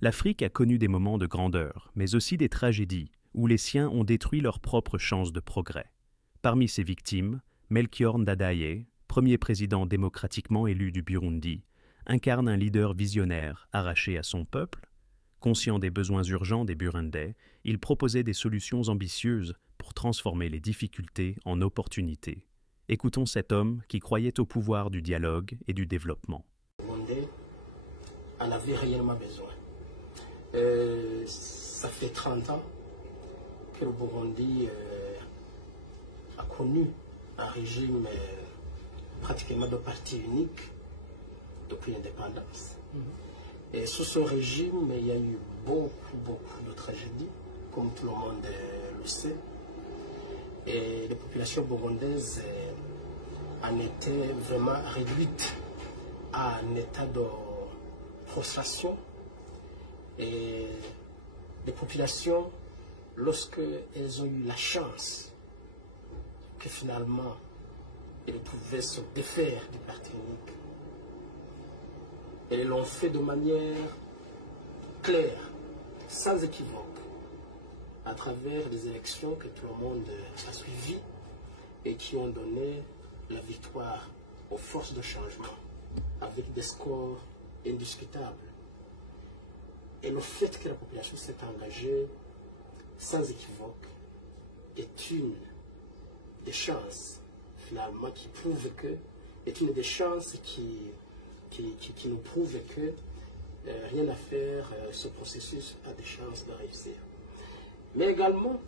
L'Afrique a connu des moments de grandeur, mais aussi des tragédies, où les siens ont détruit leurs propres chances de progrès. Parmi ces victimes, Melchior Ndadaye, premier président démocratiquement élu du Burundi, incarne un leader visionnaire arraché à son peuple. Conscient des besoins urgents des Burundais, il proposait des solutions ambitieuses pour transformer les difficultés en opportunités. Écoutons cet homme qui croyait au pouvoir du dialogue et du développement. Le Burundais en avait réellement besoin. Ça fait 30 ans que le Burundi a connu un régime pratiquement de parti unique depuis l'indépendance. Et sous ce régime, il y a eu beaucoup de tragédies, comme tout le monde le sait. Et les populations burundaises en étaient vraiment réduites à un état de frustration. Et les populations, lorsqu'elles ont eu la chance que finalement elles pouvaient se défaire du parti unique, elles l'ont fait de manière claire, sans équivoque, à travers des élections que tout le monde a suivies et qui ont donné la victoire aux forces de changement avec des scores indiscutables. Et le fait que la population s'est engagée sans équivoque est une des chances finalement qui prouve que, est une des chances qui nous prouve que rien à faire, ce processus a des chances de réussir. Mais également,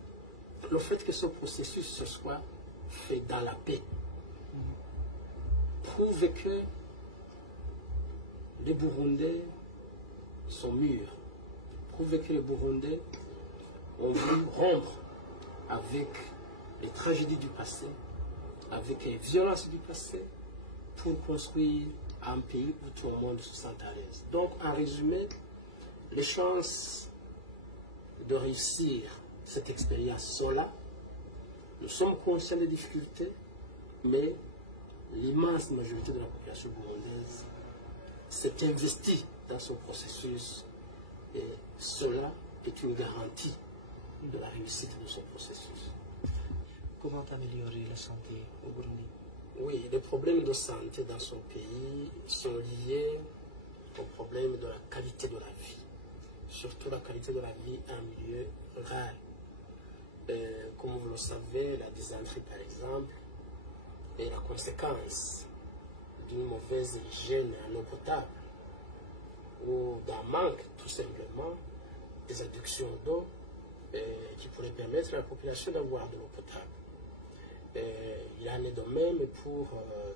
le fait que ce processus se soit fait dans la paix prouve que les Burundais sont mûrs, prouve que les Burundais ont voulu rompre avec les tragédies du passé, avec les violences du passé, pour construire un pays où tout le monde se sent à l'aise. Donc, en résumé, les chances de réussir cette expérience sont là. Nous sommes conscients des difficultés, mais l'immense majorité de la population burundaise s'est investie dans ce processus et cela est une garantie de la réussite de ce processus. Comment améliorer la santé au Burundi? Oui, les problèmes de santé dans son pays sont liés au problème de la qualité de la vie, surtout la qualité de la vie en milieu rural. Comme vous le savez, la dysenterie par exemple est la conséquence d'une mauvaise hygiène en eau potable ou d'un manque tout simplement des adductions d'eau qui pourraient permettre à la population d'avoir de l'eau potable. Il en est de même pour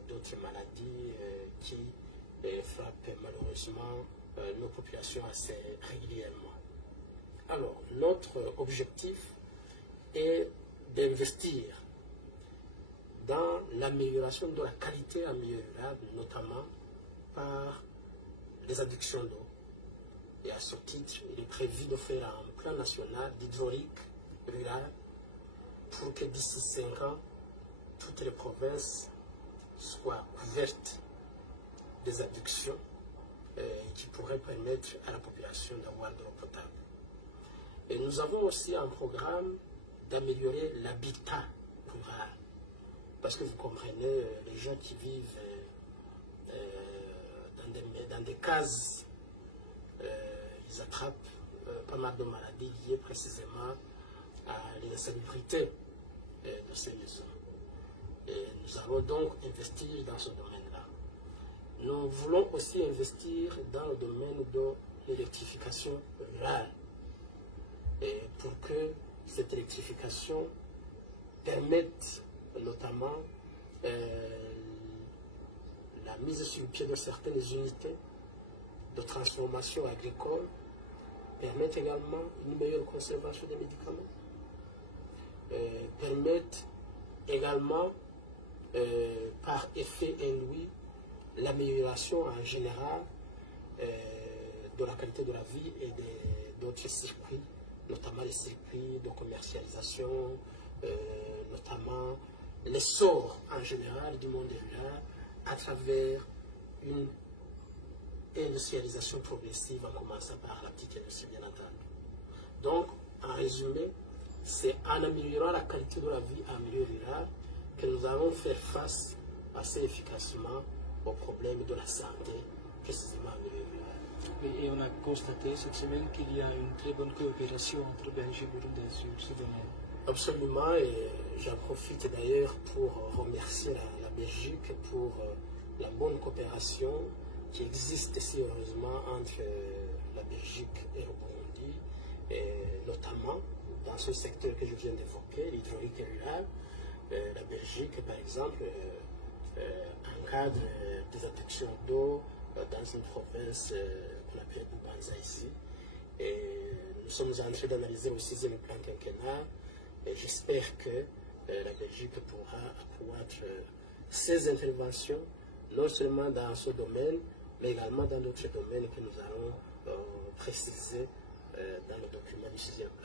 d'autres maladies qui frappent malheureusement nos populations assez régulièrement. Alors, notre objectif est d'investir dans l'amélioration de la qualité en milieu rural, notamment par les adductions d'eau. Et à ce titre, il est prévu de faire un plan national d'hydraulique rural pour que d'ici 5 ans, toutes les provinces soient couvertes des adductions qui pourraient permettre à la population d'avoir de l'eau potable. Et nous avons aussi un programme d'améliorer l'habitat rural. Parce que vous comprenez, les gens qui vivent dans des cases, ils attrapent pas mal de maladies liées précisément à l'insalubrité de ces maisons. Et nous allons donc investir dans ce domaine-là. Nous voulons aussi investir dans le domaine de l'électrification rurale. Et pour que cette électrification permette notamment la mise sur pied de certaines unités de transformation agricole, permette également une meilleure conservation des médicaments, permettent également par effet induit l'amélioration en général de la qualité de la vie et d'autres circuits, notamment les circuits de commercialisation, notamment l'essor en général du monde rural à travers une industrialisation progressive en commençant par la petite industrie, bien entendu. Donc, en résumé, c'est en améliorant la qualité de la vie en milieu rural que nous allons faire face assez efficacement aux problèmes de la santé, précisément en milieu rural. Oui, et on a constaté cette semaine qu'il y a une très bonne coopération entre Belgique et Burundi sur ce domaine. Absolument, et j'en profite d'ailleurs pour remercier la Belgique pour la bonne coopération qui existe si heureusement entre la Belgique et le Burundi, et notamment dans ce secteur que je viens d'évoquer, l'hydraulique rurale. La Belgique, par exemple, encadre des affections d'eau dans une province qu'on appelle Bubanza ici. Et nous sommes en train d'analyser le 6e plan quinquennal. Et j'espère que la Belgique pourra accroître ses interventions, non seulement dans ce domaine, mais également dans d'autres domaines que nous allons préciser dans le document du 6e plan.